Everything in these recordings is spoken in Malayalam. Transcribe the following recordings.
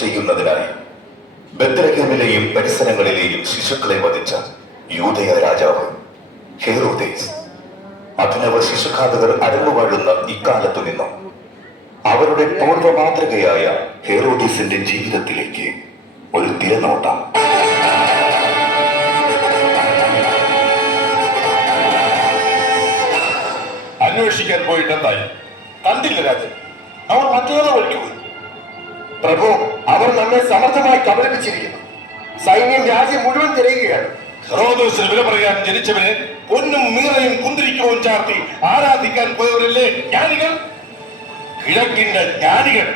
ചെയ്യുന്നതിനായി ബത്ലഹേമിലെയും പരിസരങ്ങളിലെയും ശിശുക്കളെ വധിച്ച യൂദയ രാജാവ് ഹെറോദേസ് അഭിനവ ശിശുഘാതകർ അരങ്ങുവാഴുന്ന ഇക്കാലത്തു നിന്നും അവരുടെ പൂർവ്വ മാതൃകയായ ഹെറോദേസിന്റെ ജീവിതത്തിലേക്ക് ഒരു തിരനോട്ടം. അന്വേഷിക്കാൻ പോയിട്ട് എന്തായി? കണ്ടില്ല രാജൻ, അവർ മറ്റേതോ വഴിക്ക് പോയി. പ്രഭു, അവർ നമ്മെ സമർത്ഥമായി കബളിപ്പിച്ചിരിക്കുന്നു. സൈന്യം രാജ്യം മുഴുവൻ തിരയുകയാണ്. ഹെറോദോസിന് വില പറയാൻ ജനിച്ചവനെ പൊന്നും മീറയും കുന്തിരിക്കവും ചാർത്തി ആരാധിക്കാൻ പോയവരല്ലേ ജ്ഞാനികൾ, കിഴക്കിന്റെ ജ്ഞാനികൾ.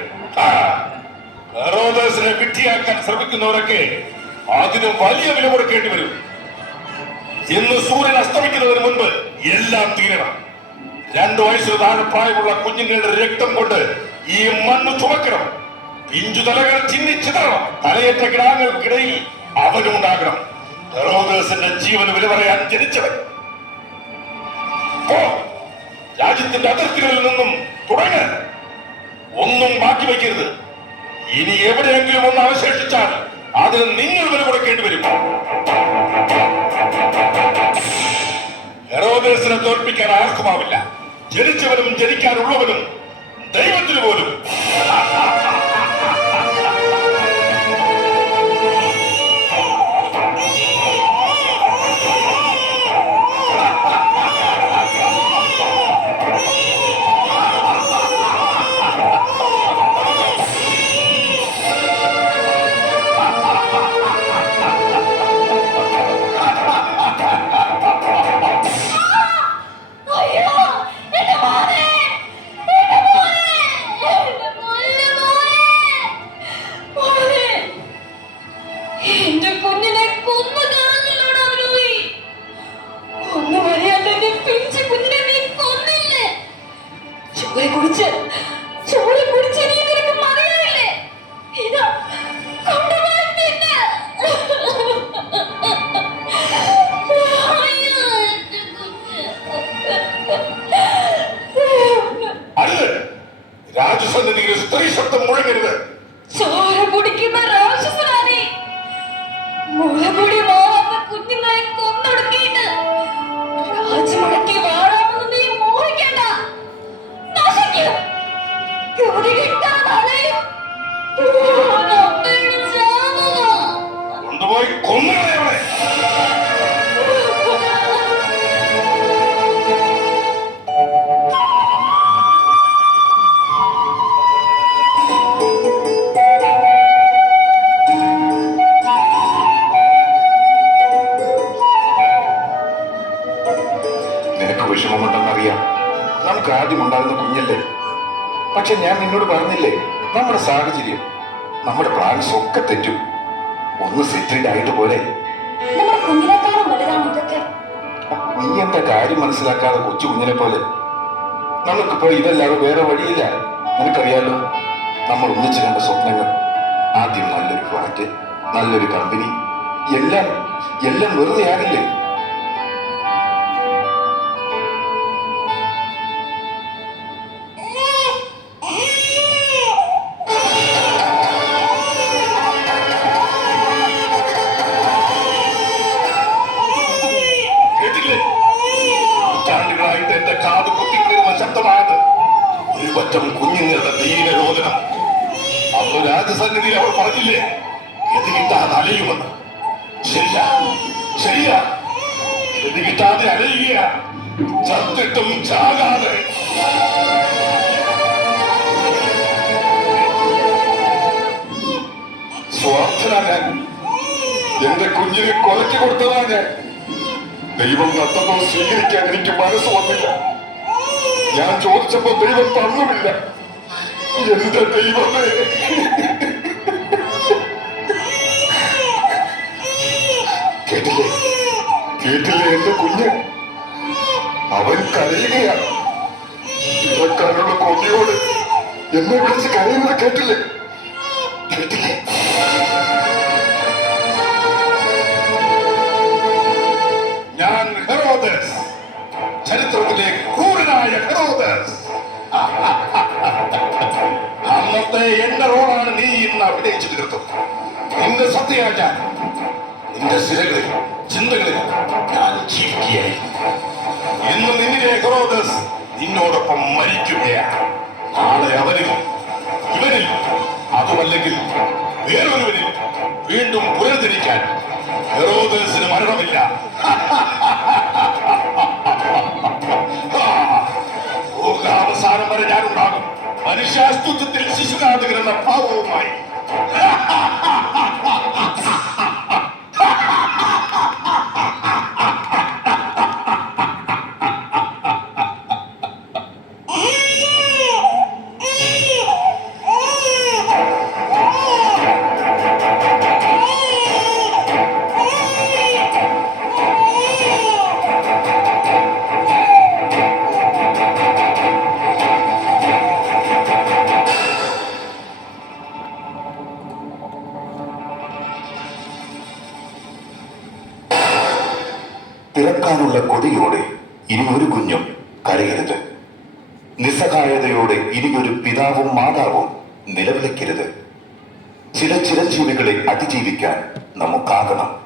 ഹെറോദോസിനെ വിഡ്ഢിയാക്കാൻ ശ്രമിക്കുന്നവരൊക്കെ അതിന് വലിയ വില കൊടുക്കേണ്ടി വരും. ഇന്ന് സൂര്യൻ അസ്തമിക്കുന്നതിന് മുൻപ് എല്ലാം തീരണം. 2 വയസ്സിന് താഴെ പ്രായമുള്ള കുഞ്ഞുങ്ങളുടെ രക്തം കൊണ്ട് ഈ മണ്ണ് ചുമക്കണം. പിഞ്ചു തലകൾ ചിന്നിച്ചിതറണം. തലയേറ്റ കിടാങ്ങൾക്കിടയിൽ അവനുണ്ടാകണം. ഹെറോദേസിന്റെ ജീവന് വില പറയാൻ ജനിച്ചവൻ. രാജ്യത്തിന്റെ അതിർത്തികളിൽ നിന്നും തുടങ്ങ. ഒന്നും ബാക്കി വയ്ക്കരുത്. ഇനി എവിടെയെങ്കിലും ഒന്ന് അവശേഷിച്ചാൽ അതിന് നിങ്ങൾ വില കൊടുക്കേണ്ടി വരും. ഹെറോദേസിനെ തോൽപ്പിക്കാൻ ആർക്കുമാവില്ല. ജനിച്ചവനും ജനിക്കാനുള്ളവനും ദൈവത്തിന് പോലും. രാജസന്നിധിയിൽ സ്ത്രീ ശബ്ദം മുഴങ്ങരുത്. ചോര കുടിക്കുന്ന രാക്ഷസനാണ്. മുളകുടി മാറാത്ത കുഞ്ഞുങ്ങളെ കൊന്നൊടുക്കിയിട്ട് രാജമുടക്കി വാഴാമെന്ന് നീ മോഹിക്കേണ്ട. നശിക്കും. ഗതി കിട്ടാൻ അലയും. കൊണ്ടുപോയി കൊന്നുകളയവളെ. വിഷമമുണ്ടെന്നറിയാം. നമുക്ക് ആദ്യം ഉണ്ടാകുന്ന കുഞ്ഞല്ലേ. പക്ഷെ ഞാൻ നിന്നോട് പറഞ്ഞില്ലേ, നമ്മുടെ സാഹചര്യം, നമ്മുടെ പ്ലാൻസ് ഒക്കെ തെറ്റും. ഒന്ന് സെറ്റിൽഡ് ആയിട്ട് പോലെ. നീ എന്താ കാര്യം മനസ്സിലാക്കാതെ കൊച്ചു കുഞ്ഞിനെ പോലെ? നമുക്കിപ്പോ ഇതല്ലാതെ വേറെ വഴിയില്ല. നിനക്കറിയാലോ, നമ്മൾ ഒന്നിച്ചു കണ്ട സ്വപ്നങ്ങൾ. ആദ്യം നല്ലൊരു ഫ്ലാറ്റ്, നല്ലൊരു കമ്പനി, എല്ലാം എല്ലാം വെറുതെ ആകില്ലേ? കുഞ്ഞുങ്ങളുടെ ദീനരോധനം. അന്ന് രാജസന്നിധിയിൽ അവർ പറഞ്ഞില്ലേ, ഗതി കിട്ടാതെ അലയുമെന്ന്. ശരിയാ ശരിയാ, ഗതി കിട്ടാതെ അലയുക, ചത്തിട്ടും ചാകാതെ. സ്വാർത്ഥനാ ഞാൻ. എന്റെ കുഞ്ഞിനെ കൊലക്കി കൊടുത്തതാ ഞാൻ. ദൈവം തന്നതോ സ്വീകരിക്കാൻ എനിക്ക് മനസ്സ് വന്നില്ല. ഞാൻ ചോദിച്ചപ്പോ ദൈവം തന്നുമില്ല. എന്റെ ദൈവമേ, കേട്ടില്ലേ കേട്ടില്ലേ എന്റെ കുഞ്ഞ്? അവൻ കരയുകയാണ്. ഇറക്കാനുള്ള കൊതിയോട് എന്നെ വിളിച്ച് കരയുന്നത് കേട്ടില്ലേ? കേട്ടില്ലേ? ഞാൻ ഹെറോദേസ്, ചരിത്രത്തിലെ ക്രൂരനായ ഹെറോദേസ്. അന്നത്തെ എന്റെ റോളാണ് നീ ഇന്ന് അഭിനയിച്ചിരുന്നത്. വാർത്തയാക്കാൻ നിന്റെ സിരകളിൽ ചിന്തകളിൽ ഞാൻ ജീവിക്കുകയായി. ഇന്ന് നിന്നിലെ ഹെറോദസ് നിന്നോടൊപ്പം മരിക്കുകയാണ്. നാളെ അവനിൽ, ഇവനിൽ, അതുമല്ലെങ്കിൽ വേറൊരുവനിൽ വീണ്ടും പുനർജനിക്കാൻ ഹെറോദസിന് മരണമില്ല. ലോകാവസാനം വരെ ഞാനുണ്ടാകും, മനുഷ്യാസ്തിത്വത്തിൽ ശിശുഘാതകൻ എന്ന ഭാവവുമായി. പിറക്കാനുള്ള കൊതിയോടെ ഇനി ഒരു കുഞ്ഞും കരയരുത്. നിസ്സഹായതയോടെ ഇനിയൊരു പിതാവും മാതാവും നിലവിളിക്കരുത്. ചില ചിരഞ്ജീവികളെ അതിജീവിക്കാൻ നമുക്കാകണം.